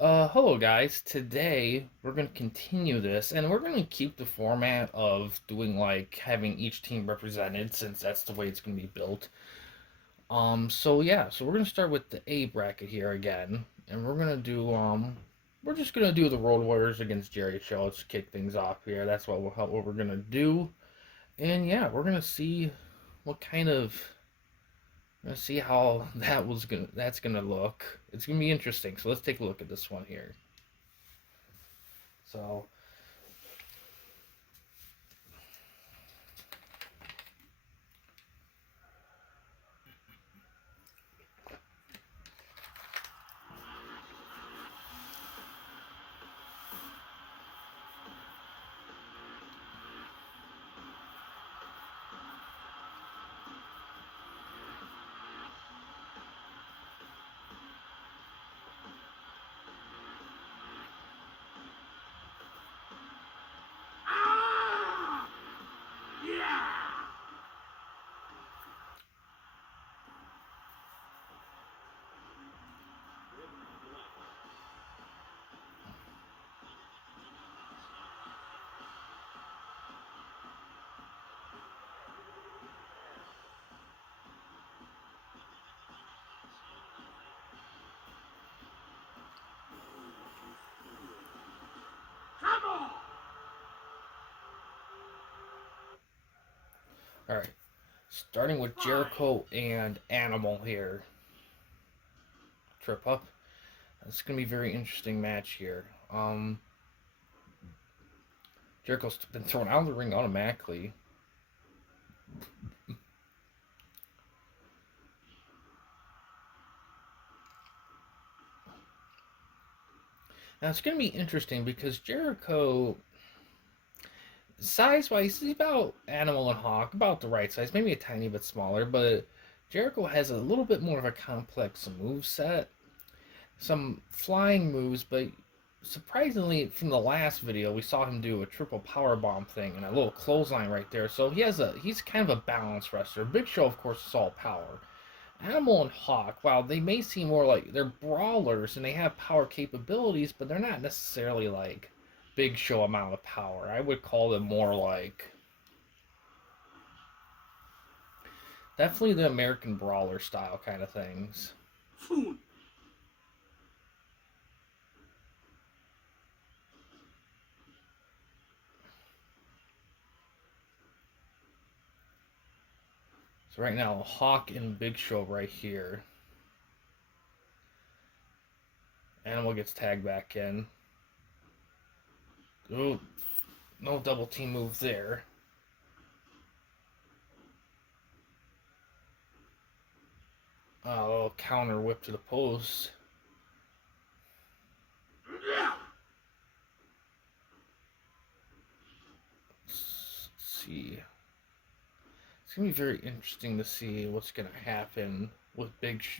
Hello guys. Today we're gonna continue this, and we're gonna keep the format of doing like having each team represented, since that's the way it's gonna be built. So we're gonna start with the A bracket here again, and we're just gonna do the Road Warriors against Jerry Show. Let's kick things off here. That's what we're gonna do, and yeah, we're gonna see what kind of let's see how that's gonna look. It's gonna be interesting. So let's take a look at this one here. So. All right, starting with Jericho and Animal here. Trip up. It's gonna be a very interesting match here. Jericho's been thrown out of the ring automatically. Now it's gonna be interesting because Jericho, size wise, he's about Animal and Hawk, about the right size, maybe a tiny bit smaller, but Jericho has a little bit more of a complex move set, some flying moves, but surprisingly, from the last video, we saw him do a triple power bomb thing and a little clothesline right there. So he's kind of a balanced wrestler. Big Show, of course, is all power. Animal and Hawk, while they may seem more like they're brawlers and they have power capabilities, but they're not necessarily like Big Show amount of power. I would call them more like definitely the American brawler style kind of things. So right now, Hawk and Big Show right here. Animal gets tagged back in. Ooh, no double team move there. A little counter whip to the post. Let's see. It's gonna be very interesting to see what's gonna happen with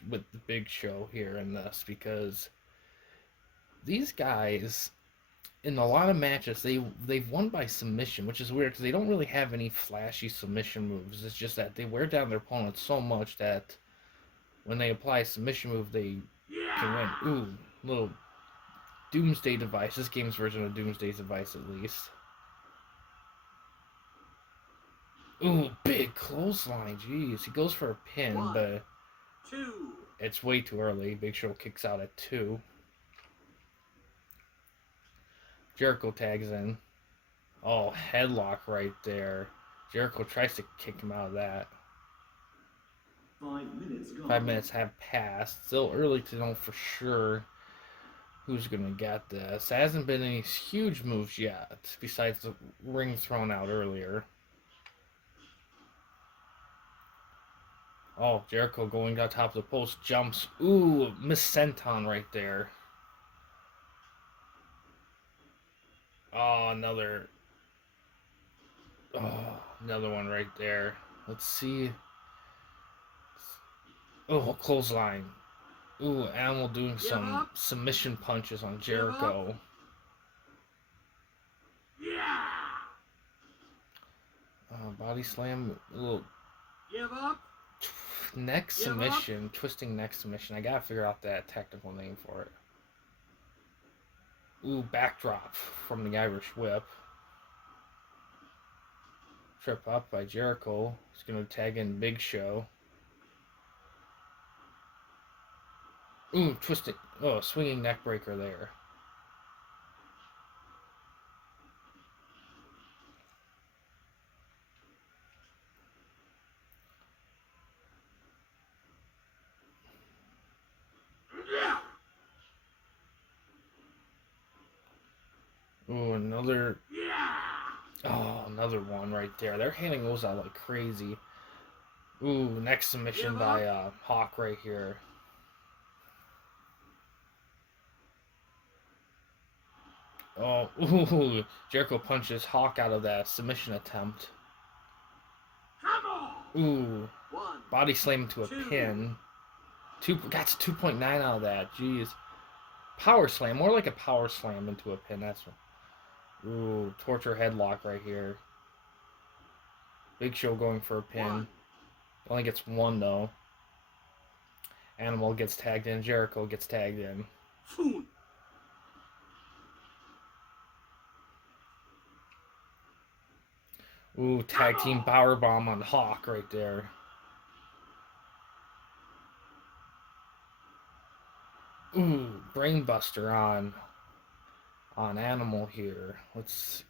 with the Big Show here in this, because these guys in a lot of matches they've won by submission, which is weird because they don't really have any flashy submission moves. It's just that they wear down their opponents so much that when they apply a submission move, they can win. Ooh, little Doomsday Device. This game's version of Doomsday Device, at least. Ooh, big clothesline. Jeez, he goes for a pin, but it's way too early. Big Show kicks out at 2. Jericho tags in. Oh, headlock right there. Jericho tries to kick him out of that. 5 minutes gone. 5 minutes have passed. Still early to know for sure who's going to get this. There hasn't been any huge moves yet, besides the ring thrown out earlier. Oh, Jericho going on top of the post, jumps. Ooh, Miss Senton right there. Oh, another one right there. Let's see. Oh, clothesline. Ooh, Animal doing some submission punches on Jericho. Body slam. Little Give up. neck submission. Twisting neck submission. I gotta figure out that technical name for it. Ooh, backdrop from the Irish Whip. Trip up by Jericho. He's going to tag in Big Show. Ooh, twisting. Oh, swinging neck breaker there. Ooh, another. Oh, another one right there. They're handing those out like crazy. Ooh, next submission by Hawk right here. Oh, ooh, Jericho punches Hawk out of that submission attempt. Ooh, body slam into a pin. Got 2.9 out of that. Jeez. Power slam, more like a power slam into a pin. That's what. Ooh, torture headlock right here. Big Show going for a pin. Only gets one though. Animal gets tagged in. Jericho gets tagged in. Ooh, tag team powerbomb on Hawk right there. Ooh, brainbuster on Animal here. Let's.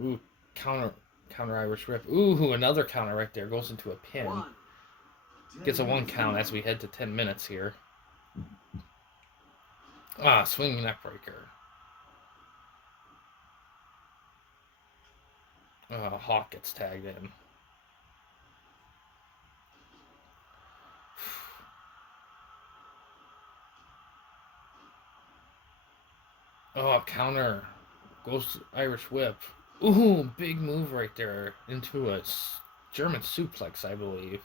Ooh, counter Irish Whip. Ooh, another counter right there. Goes into a pin. Gets a 1 count as we head to 10 minutes here. Ah, swinging neck breaker. Hawk gets tagged in. Oh, counter. Goes Irish Whip. Ooh, big move right there into a German suplex, I believe.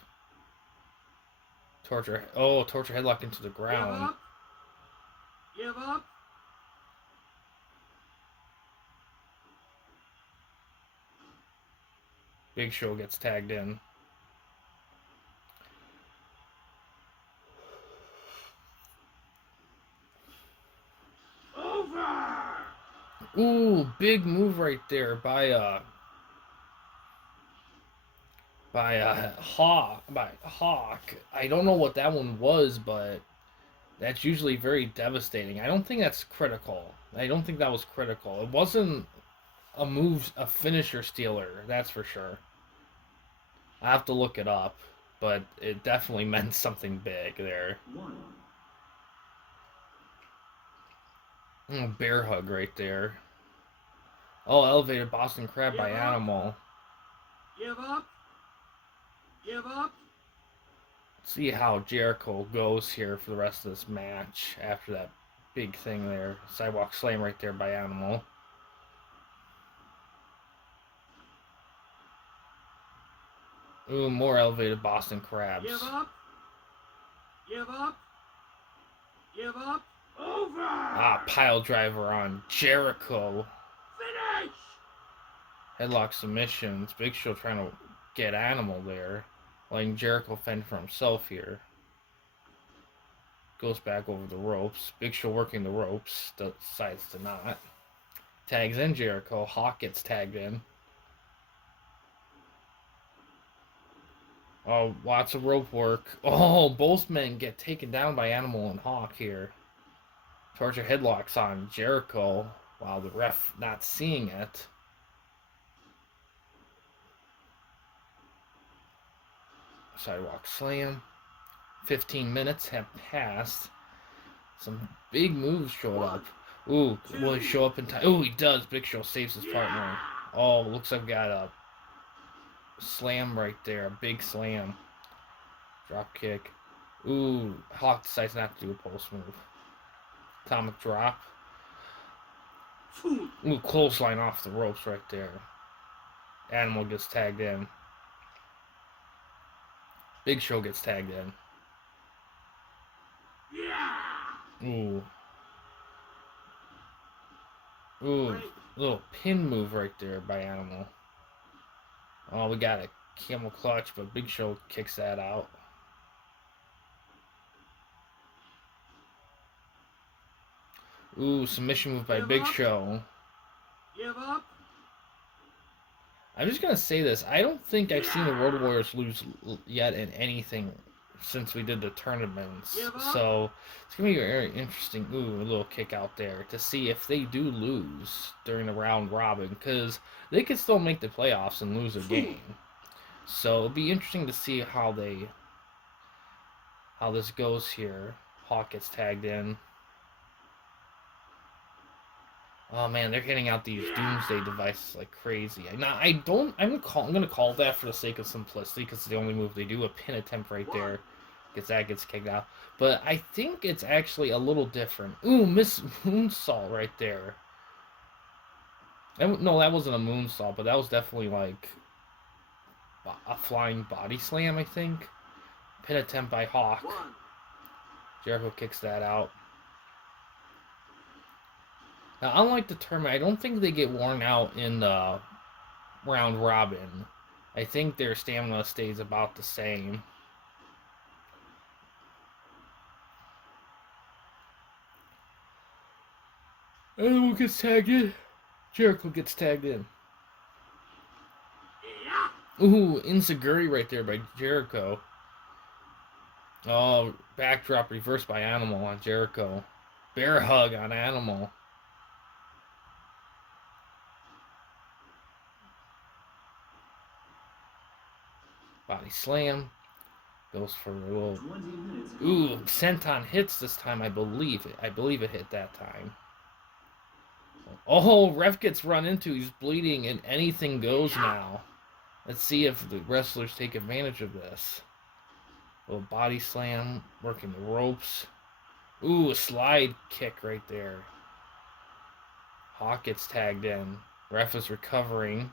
Torture headlock into the ground. Give up. Big Show gets tagged in. Over. Ooh, big move right there by Hawk. I don't know what that one was, but that's usually very devastating. I don't think that's critical. I don't think that was critical. It wasn't a finisher stealer, that's for sure. I have to look it up, but it definitely meant something big there. Oh, bear hug right there. Oh, elevated Boston Crab by Animal. Give up. Give up. See how Jericho goes here for the rest of this match after that big thing there. Sidewalk slam right there by Animal. Ooh, more elevated Boston Crabs. Give up. Give up. Give up. Over. Ah, pile driver on Jericho. Finish. Headlock submissions. Big Show trying to get Animal there. Letting Jericho fend for himself here. Goes back over the ropes. Big Show working the ropes. Decides to not. Tags in Jericho. Hawk gets tagged in. Oh, lots of rope work. Oh, both men get taken down by Animal and Hawk here. Torture headlocks on Jericho while the ref not seeing it. Sidewalk slam. 15 minutes have passed. Some big moves showed up. Ooh, will he show up in time? Ooh, he does. Big Show saves his partner. Oh, looks like we got a slam right there. A big slam. Drop kick. Ooh, Hawk decides not to do a post move. Atomic drop. Ooh, clothesline off the ropes right there. Animal gets tagged in. Big Show gets tagged in. Ooh. Ooh, little pin move right there by Animal. Oh, we got a camel clutch, but Big Show kicks that out. Ooh, submission move by Give Big up. Show. Give up. I'm just gonna say this. I don't think I've seen the Road Yeah. Warriors lose yet in anything since we did the tournaments. Give up. So it's gonna be very interesting. Ooh, a little kick out there to see if they do lose during the round robin, because they could still make the playoffs and lose a game. So it'll be interesting to see how this goes here. Hawk gets tagged in. Oh man, they're hitting out these doomsday devices like crazy. Now I don't. I'm gonna call that for the sake of simplicity because it's the only move they do. A pin attempt right there, gets kicked out. But I think it's actually a little different. Ooh, Miss Moonsault right there. No, that wasn't a moonsault, but that was definitely like a flying body slam. I think. Pin attempt by Hawk. Jericho kicks that out. Now, unlike the tournament, I don't think they get worn out in the round robin. I think their stamina stays about the same. Anyone gets tagged in. Jericho gets tagged in. Ooh, Insecurity right there by Jericho. Oh, backdrop reversed by Animal on Jericho. Bear hug on Animal. Body slam. Goes for a little. Ooh, senton hits this time. I believe it. I believe it hit that time. Oh, ref gets run into. He's bleeding, and anything goes now. Let's see if the wrestlers take advantage of this. Little body slam, working the ropes. Ooh, a slide kick right there. Hawk gets tagged in. Ref is recovering.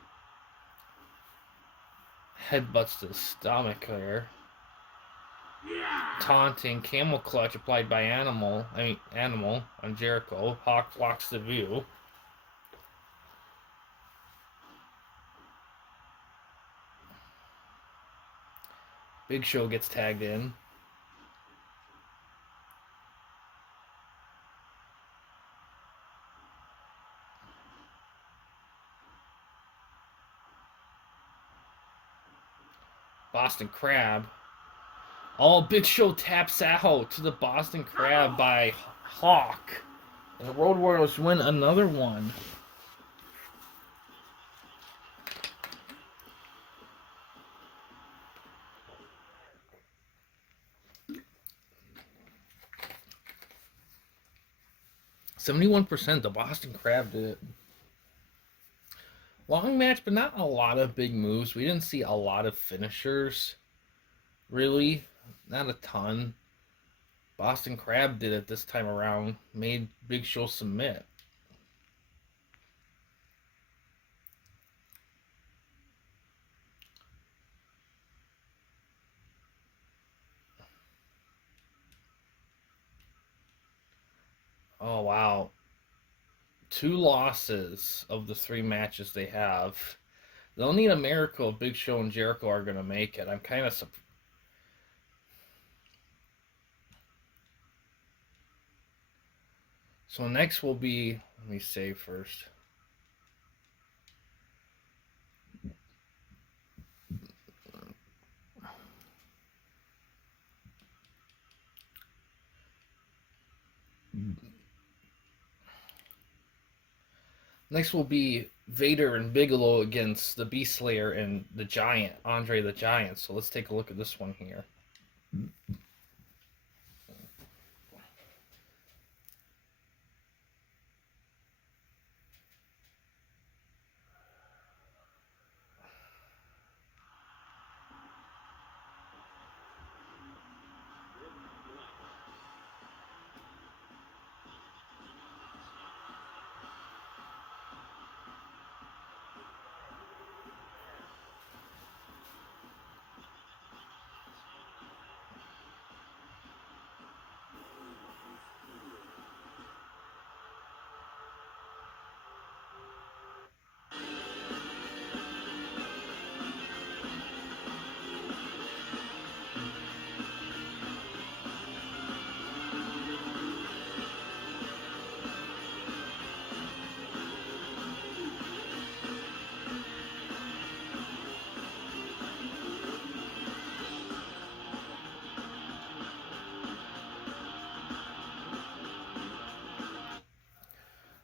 Headbutts to the stomach there. Taunting, camel clutch applied by Animal on Jericho. Hawk blocks the view. Big Show gets tagged in. Boston Crab. Oh, Big Show taps out to the Boston Crab by Hawk. And the Road Warriors win another one. %71%. The Boston Crab did it. Long match, but not a lot of big moves. We didn't see a lot of finishers. Really, not a ton. Boston Crab did it this time around. Made Big Show submit. Oh, wow. 2 losses of the 3 matches they have. They'll need a miracle if Big Show and Jericho are going to make it. I'm kind of surprised. So next will be, let me save first. Next will be Vader and Bigelow against the Beast Slayer and the Giant, Andre the Giant. So let's take a look at this one here.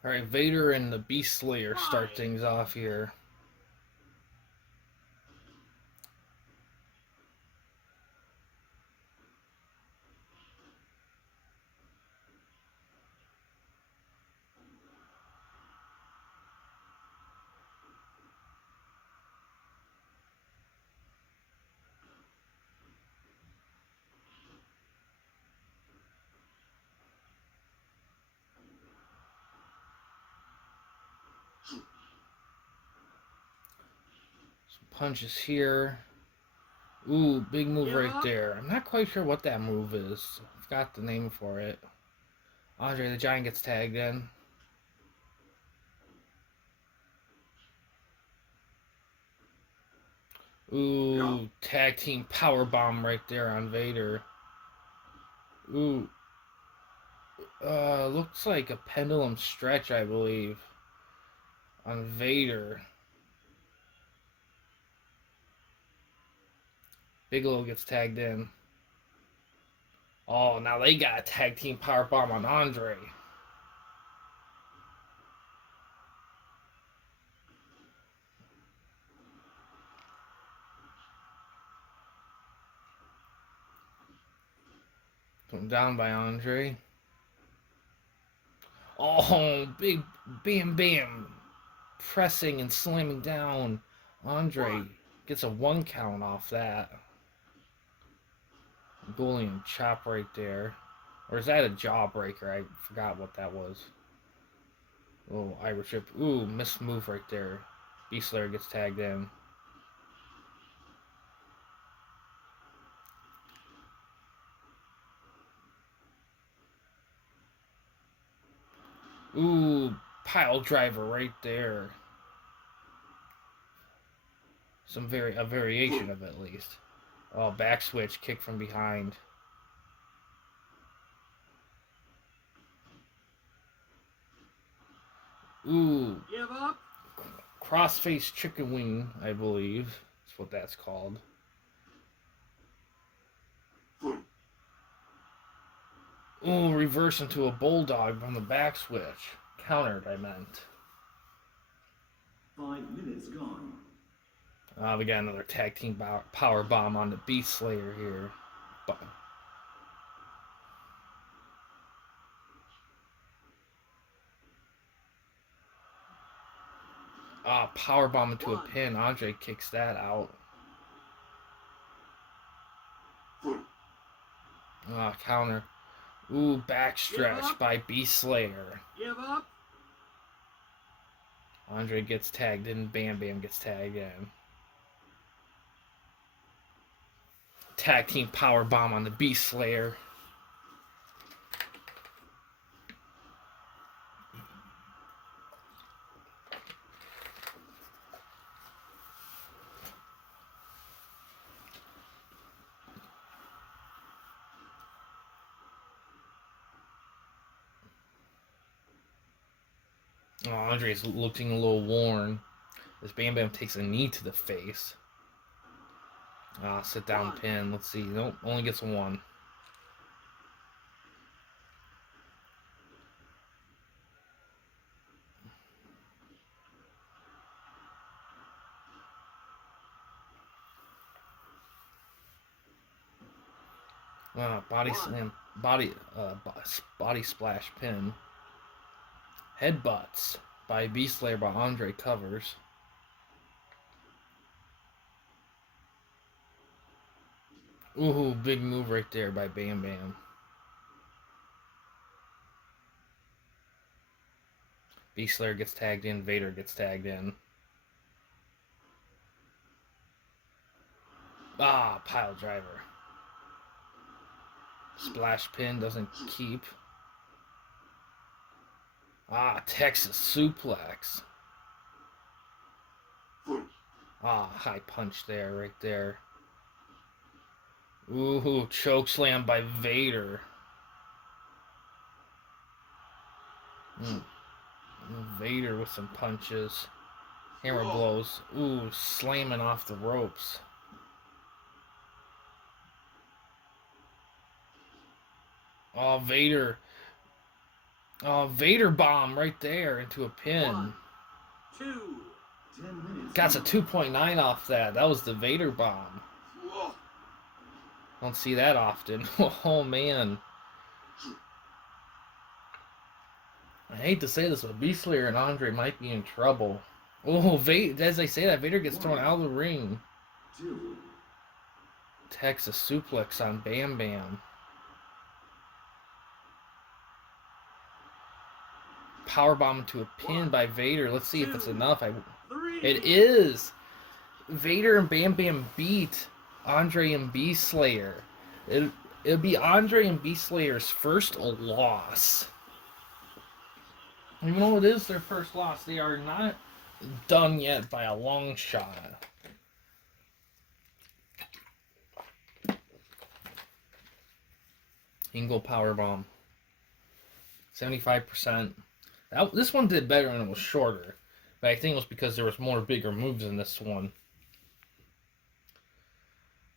Alright, Vader and the Beast Slayer start Fine. things off here. Some punches here. Ooh, big move Give right up. there. I'm not quite sure what that move is. I forgot the name for it. Andre the Giant gets tagged in. Ooh, tag team power bomb right there on Vader. Ooh, looks like a pendulum stretch, I believe, on Vader. Bigelow gets tagged in. Oh, now they got a tag team power bomb on Andre. Put down by Andre. Oh, big bam bam. Pressing and slamming down. Andre gets a 1 count off that. Bullying chop right there. Or is that a jawbreaker? I forgot what that was. Oh, Irish whip. Ooh, missed move right there. Beast Slayer gets tagged in. Ooh, pile driver right there. A variation of it at least. Oh, back switch, kick from behind. Ooh, Give up. crossface chicken wing, I believe. That's what that's called. Ooh, reverse into a bulldog from the back switch. Countered, I meant. 5 minutes gone. We got another tag team power bomb on the Beast Slayer here. Power bomb into a pin. Andre kicks that out. Counter. Ooh, back stretch by Beast Slayer. Give up. Andre gets tagged in. Bam Bam gets tagged in. Tag team power bomb on the Beast Slayer. Oh, Andre's looking a little worn. As Bam Bam takes a knee to the face. Sit down pin. Let's see. Nope, only gets one. Body slam, body splash pin. Headbutts by Beast Slayer by Andre covers. Ooh, big move right there by Bam Bam. Beast Slayer gets tagged in. Vader gets tagged in. Pile driver. Splash pin doesn't keep. Texas suplex. High punch there, right there. Ooh, choke slam by Vader. Vader with some punches. Hammer blows. Ooh, slamming off the ropes. Oh, Vader Oh, Vader bomb right there into a 1, pin. 2. 10 minutes. Got a 2.9 off that. That was the Vader bomb. Whoa. Don't see that often. Oh man. I hate to say this, but Beast Slayer and Andre might be in trouble. Oh, as they say that, Vader gets thrown out of the ring. 2. Texas suplex on Bam Bam. Powerbomb into a pin by Vader. Let's see if it's enough. 3. It is. Vader and Bam Bam beat Andre and Beast Slayer. It'll be Andre and Beast Slayer's first loss. Even though it is their first loss, they are not done yet by a long shot. Angle powerbomb. 75%. This one did better and it was shorter. But I think it was because there was more bigger moves in this one.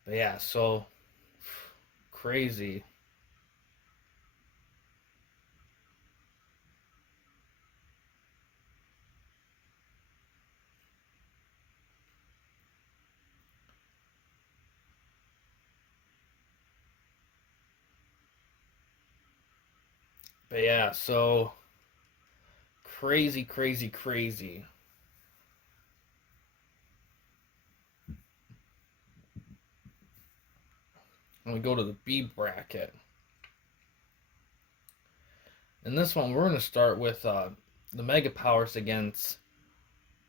But yeah, so crazy. But yeah, so crazy, crazy, crazy. And we go to the B bracket. In this one, we're going to start with the Mega Powers against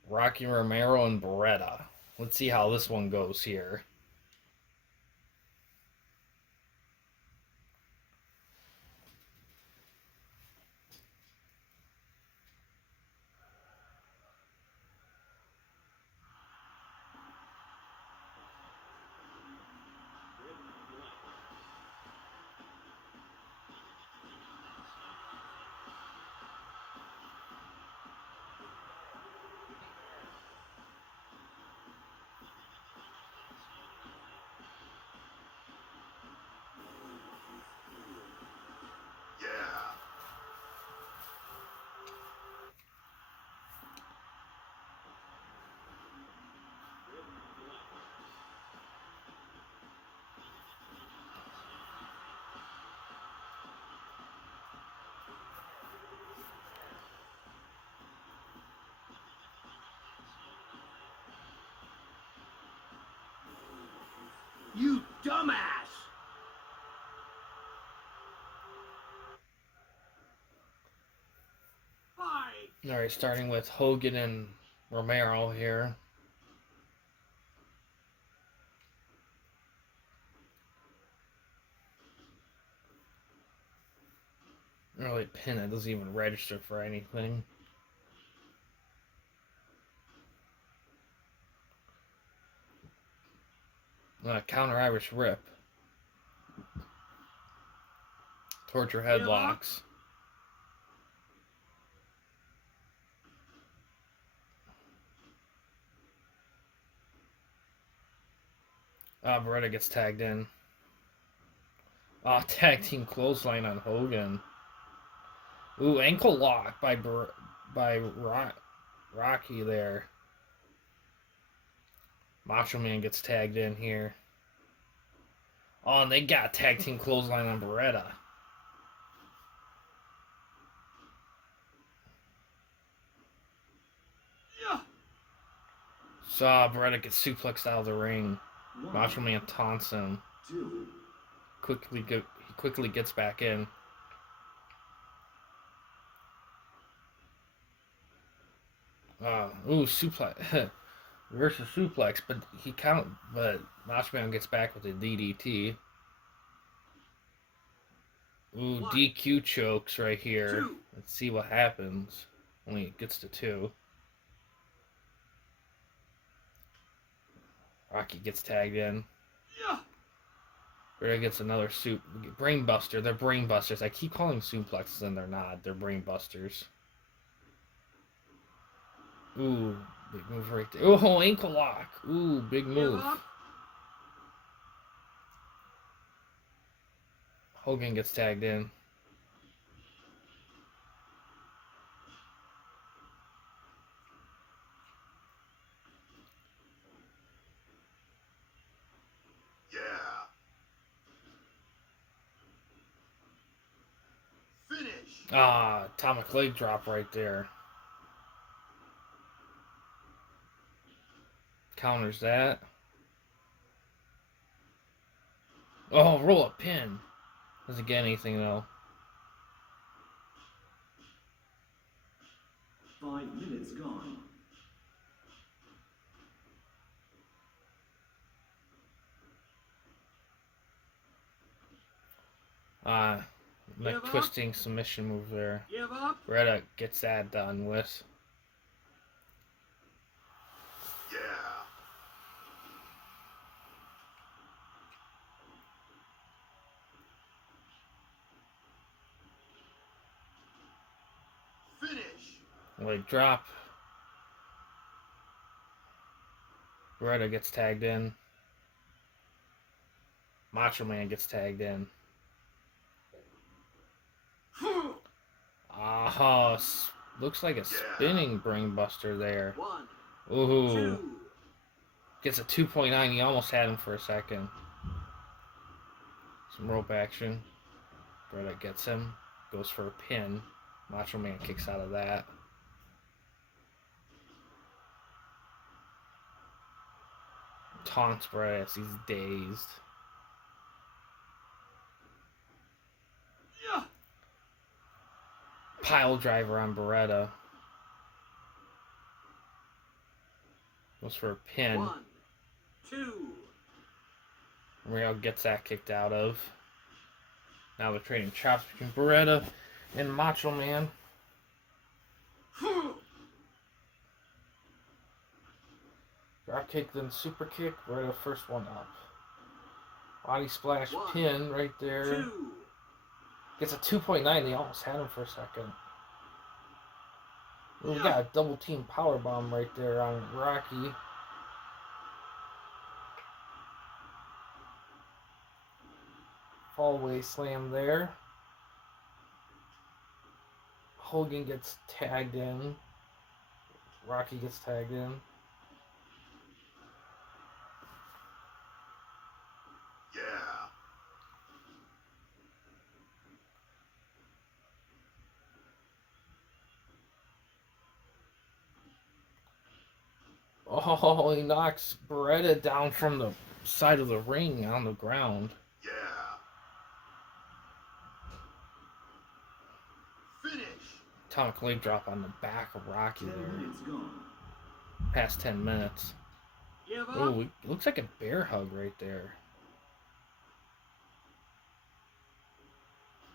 Rocky Romero and Beretta. Let's see how this one goes here. You dumbass. Fight. Alright, starting with Hogan and Romero here. Really pin it doesn't even register for anything. Counter Irish Rip. Torture headlocks. Beretta gets tagged in. Tag team clothesline on Hogan. Ooh, ankle lock by Rocky there. Macho Man gets tagged in here. Oh, and they got tag team clothesline on Beretta. Yeah. Saw Beretta get suplexed out of the ring. Macho Man taunts him. 2. He quickly gets back in. Suplex. Versus suplex, but Macho Man gets back with a DDT. Ooh, 1, DQ chokes right here. 2. Let's see what happens. Only it gets to 2. Rocky gets tagged in. Yeah. Beretta gets another brain buster. They're brain busters. I keep calling suplexes and they're not. They're brain busters. Ooh, big move right there. Oh, ankle lock. Ooh, big move. Give up. Hogan gets tagged in. Ah, atomic leg drop right there. Counters that. Oh, roll up pin. Doesn't get anything though. 5 minutes gone. Like Give up. twisting submission move there. Give up. Beretta gets that done with. Yeah. Finish. Leg drop. Beretta gets tagged in. Macho Man gets tagged in. Ah, looks like a spinning brainbuster there. 1, Ooh. 2. Gets a 2.9. He almost had him for a second. Some rope action. Beretta gets him. Goes for a pin. Macho Man kicks out of that. Taunts Beretta as he's dazed. Yeah. Pile driver on Beretta. Goes for a pin. 1, 2. Real gets that kicked out of. Now they're trading chops between Beretta and Macho Man. Drop kick, then super kick. Beretta first one up. Body splash 1, pin right there. 2. Gets a 2.9. They almost had him for a second. Ooh, we got a double team power bomb right there on Rocky. Fallaway slam there. Hogan gets tagged in. Rocky gets tagged in. Yeah. Oh, he knocks Beretta down from the side of the ring on the ground. Yeah. Finish. Atomic leg drop on the back of Rocky 10 there. minutes gone. Past 10 minutes. Give up. Oh, it looks like a bear hug right there.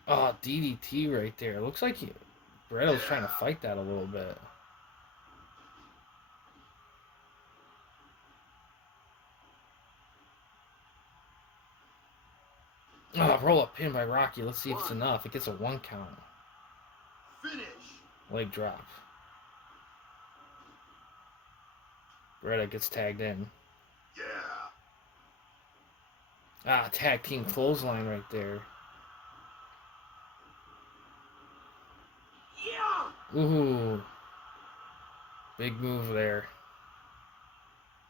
Oh, DDT right there. Looks like Beretta was trying to fight that a little bit. Oh, roll up pin by Rocky. Let's see if it's enough. It gets a 1 count. Finish. Leg drop. Beretta gets tagged in. Yeah. Tag team clothesline right there. Yeah. Ooh. Big move there.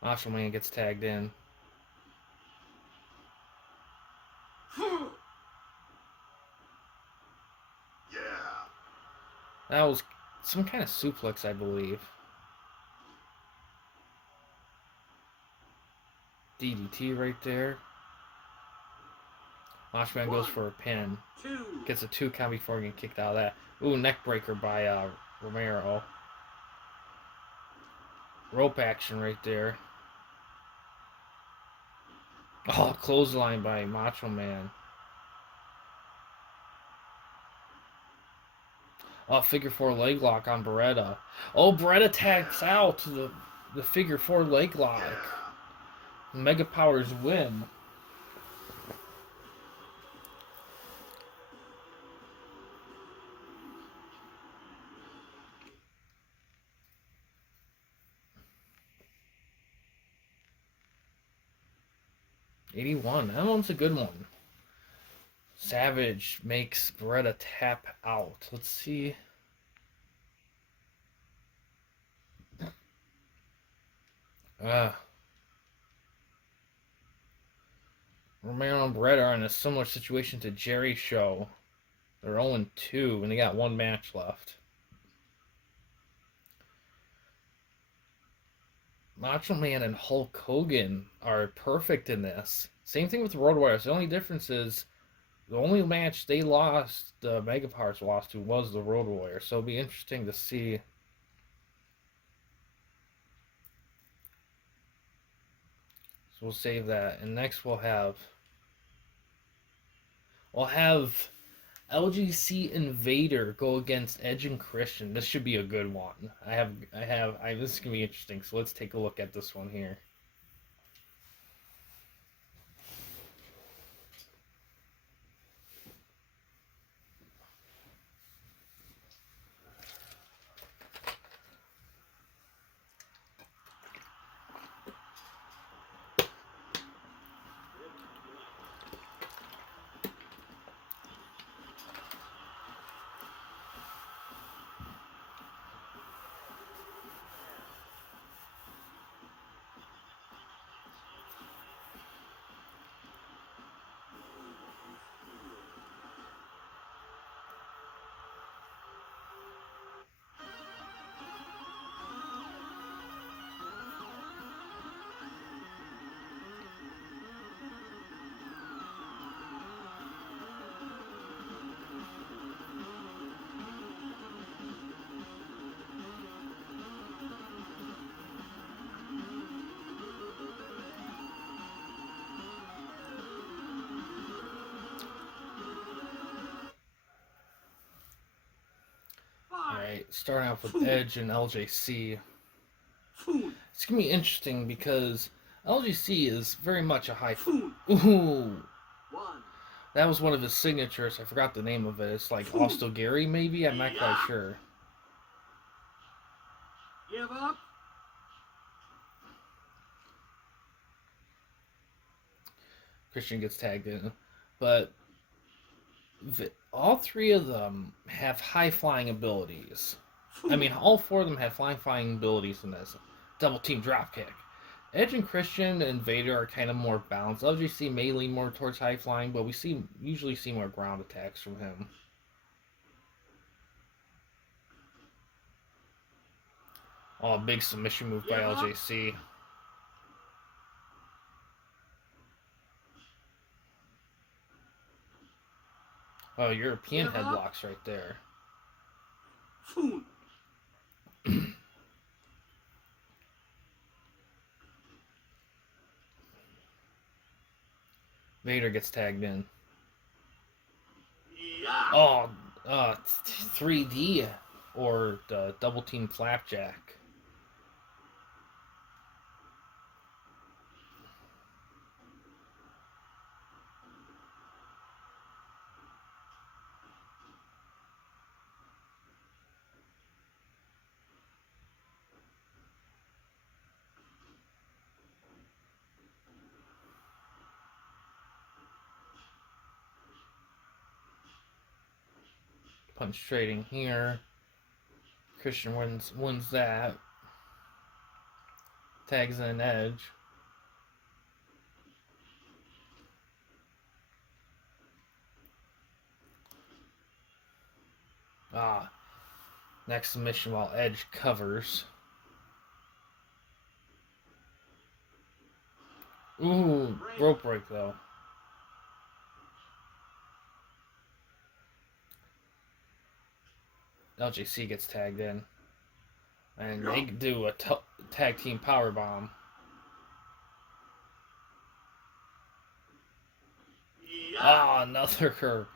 Macho Man gets tagged in. Yeah. That was some kind of suplex, I believe. DDT right there. Macho Man goes for a pin. 2. Gets a 2 count before getting kicked out of that. Ooh, neck breaker by Romero. Rope action right there. Oh, clothesline by Macho Man. Oh, figure 4 leg lock on Beretta. Oh, Beretta tags out to the figure 4 leg lock. Mega Powers win. '81. That one's a good one. Savage makes Beretta tap out. Let's see. Romero and Beretta are in a similar situation to Jerry Show. They're 0-2, and they got one match left. Macho Man and Hulk Hogan are perfect in this. Same thing with the Road Warriors. The only difference is the only match they lost, the Mega Powers lost to, was the Road Warriors. So it'll be interesting to see. So we'll save that, and next we'll have LGC Invader go against Edge and Christian. This should be a good one. This is gonna be interesting. So let's take a look at this one here. Alright, starting off with Edge and LJC. It's gonna be interesting because LGC is very much a high. Ooh, that was one of his signatures. I forgot the name of it. It's like Gary, maybe. I'm not quite sure. Give up. Christian gets tagged in, but all three of them have high flying abilities. I mean, all four of them have flying abilities in this. Double team dropkick. Edge and Christian and Vader are kind of more balanced. LGC may lean more towards high flying, but we usually see more ground attacks from him. Oh, big submission move by LJC. Oh, European headlocks right there. Vader gets tagged in. Oh, 3D or the double team flapjack. Punch trading here. Christian wins that. Tags in Edge. Next submission while Edge covers. Ooh, rope break though. LJC gets tagged in. And they do a tag team power bomb. Another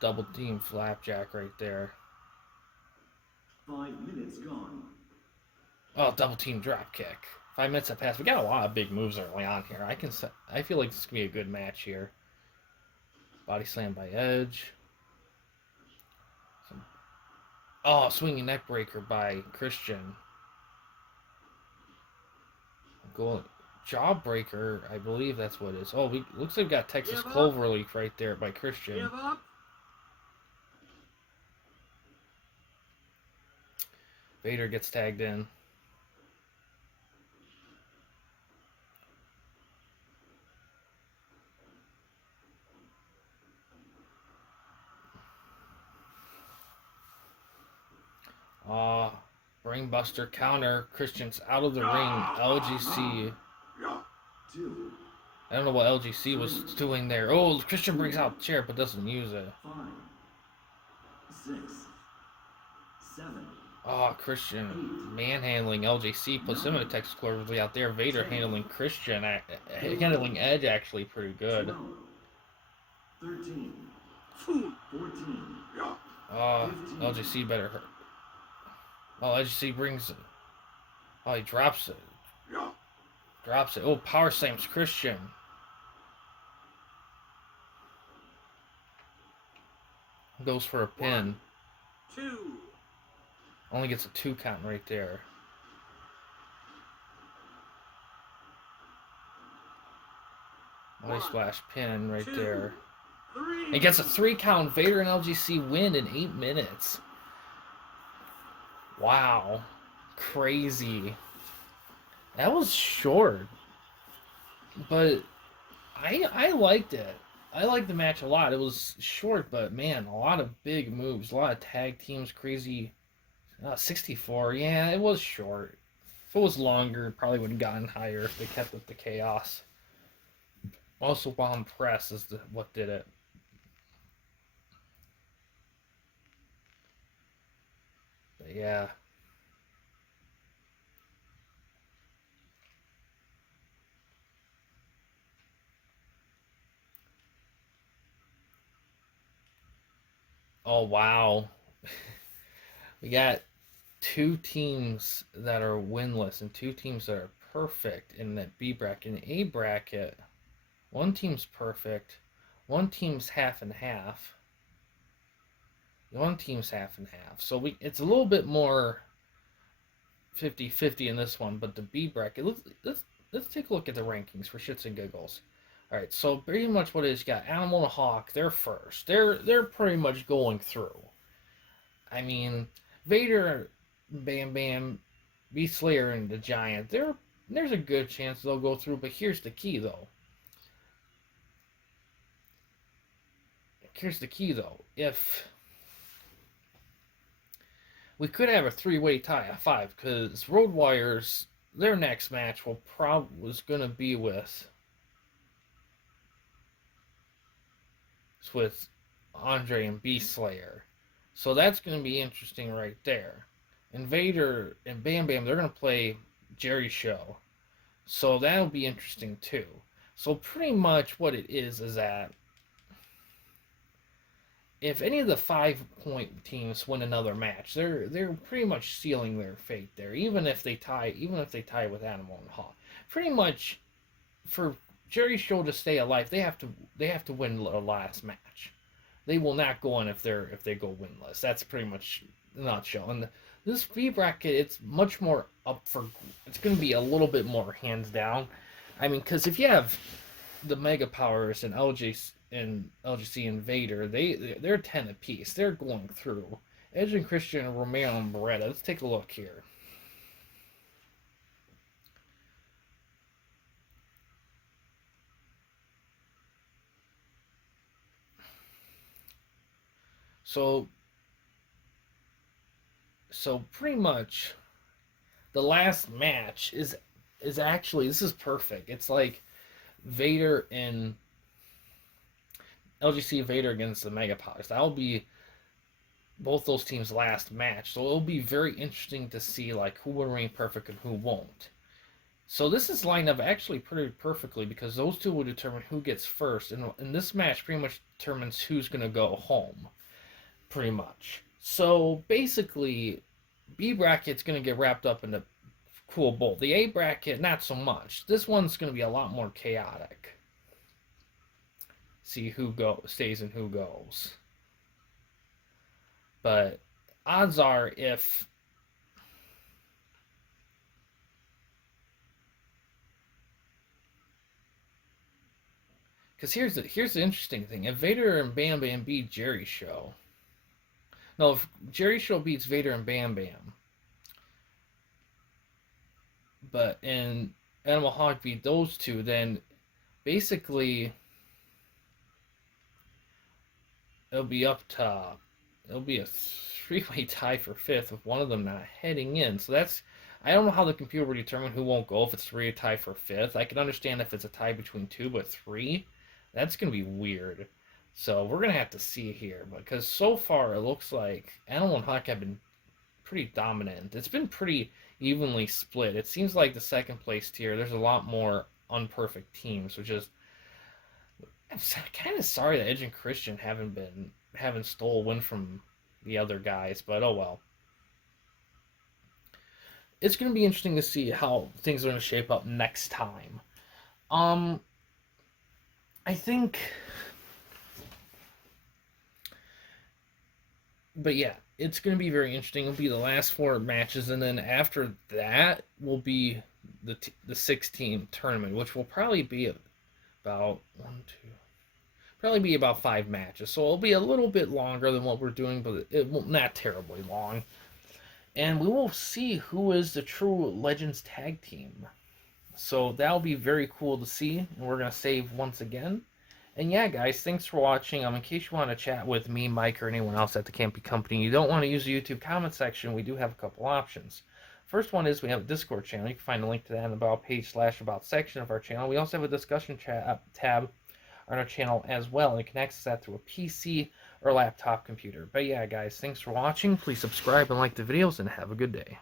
double team flapjack right there. 5 minutes gone. Oh, double team drop kick. 5 minutes have passed. We got a lot of big moves early on here. I feel like this is gonna be a good match here. Body slam by Edge. Swinging neck breaker by Christian. Jawbreaker, I believe that's what it is. Oh, looks like we got Texas Cloverleaf right there by Christian. Give up. Vader gets tagged in. Ring Buster counter. Christian's out of the ring. LGC. Yeah. 2, I don't know what LGC was doing there. Oh, Christian brings out the chair but doesn't use it. 5, 6, 7, Oh, Christian manhandling LGC puts him in a technical overlay out there. Vader handling Christian, handling Edge actually pretty good. 12, 13, 14, Yeah. Oh, LGC better hurt. Oh, LGC brings it. Oh, he drops it. Yeah. Drops it. Oh, power slams Christian. Goes for a pin. 2. Only gets a 2 count right there. Body splash pin right there. 3. It gets a 3 count. Vader and LGC win in 8 minutes. Wow. Crazy. That was short. But I liked it. I liked the match a lot. It was short, but man, a lot of big moves. A lot of tag teams, crazy. 64. Yeah, it was short. If it was longer, it probably would have gotten higher if they kept up the chaos. Also, bomb press is what did it. But yeah. Oh, wow. We got 2 teams that are winless and 2 teams that are perfect in that B bracket. In A bracket, 1 team's perfect, 1 team's half and half. 1 team's half and half. So it's a little bit more 50-50 in this one, but the B bracket, let's take a look at the rankings for shits and giggles. All right, so pretty much what it is, you got Animal and Hawk, they're first. They're pretty much going through. I mean, Vader, Bam Bam, Beast Slayer, and the Giant, there's a good chance they'll go through, but here's the key though. If we could have a 3-way tie at 5, because Road Warriors, their next match was gonna be with Andre and Beast Slayer. So that's going to be interesting right there. And Vader and Bam Bam, they're going to play Jerry Show. So that'll be interesting too. So pretty much what it is that if any of the 5-point teams win another match, they're pretty much sealing their fate there. Even if they tie with Animal and Hawk. Pretty much for Jerry Show to stay alive, they have to win the last match. They will not go on if they go winless. That's pretty much the nutshell. And this B bracket, it's much more up for. It's going to be a little bit more hands down. I mean, because if you have the Mega Powers and LGC and Vader, they're 10 apiece. They're going through. Edge and Christian, Romero and Beretta. Let's take a look here. So pretty much the last match is actually, this is perfect. It's like Vader and LGC Vader against the Mega Powers. That'll be both those teams' last match. So it'll be very interesting to see like who will remain perfect and who won't. So this is lined up actually pretty perfectly because those two will determine who gets first. And this match pretty much determines who's going to go home. Pretty much. So basically, B bracket's going to get wrapped up in a cool bowl. The A bracket, not so much. This one's going to be a lot more chaotic. See who stays and who goes. But odds are if because here's the interesting thing. If Vader and Bam Bam beat Jerry Show. No, if Jerry Show beats Vader and Bam Bam, but and Animal Hawk beat those two, then basically it'll be up to it'll be a three-way tie for fifth with one of them not heading in. So that's, I don't know how the computer will determine who won't go if it's three a tie for fifth. I can understand if it's a tie between two, but three, that's gonna be weird. So we're gonna have to see here, because so far it looks like Animal and Hawk have been pretty dominant. It's been pretty evenly split. It seems like the second place tier, there's a lot more unperfect teams, which is, I'm kind of sorry that Edge and Christian haven't stole a win from the other guys, but oh well. It's going to be interesting to see how things are going to shape up next time. Um, I think, but yeah, it's going to be very interesting. It'll be the last four matches, and then after that will be the 6-team tournament, which will probably be about probably be about 5 matches. So it'll be a little bit longer than what we're doing, but it will not terribly long. And we will see who is the true Legends tag team. So that'll be very cool to see. And we're going to save once again. And yeah, guys, thanks for watching. In case you want to chat with me, Mike, or anyone else at the Campy Company, you don't want to use the YouTube comment section, we do have a couple options. First one is we have a Discord channel. You can find a link to that in the About page / About section of our channel. We also have a discussion tab on our channel as well, and you can access that through a PC or laptop computer. But yeah, guys, thanks for watching. Please subscribe and like the videos, and have a good day.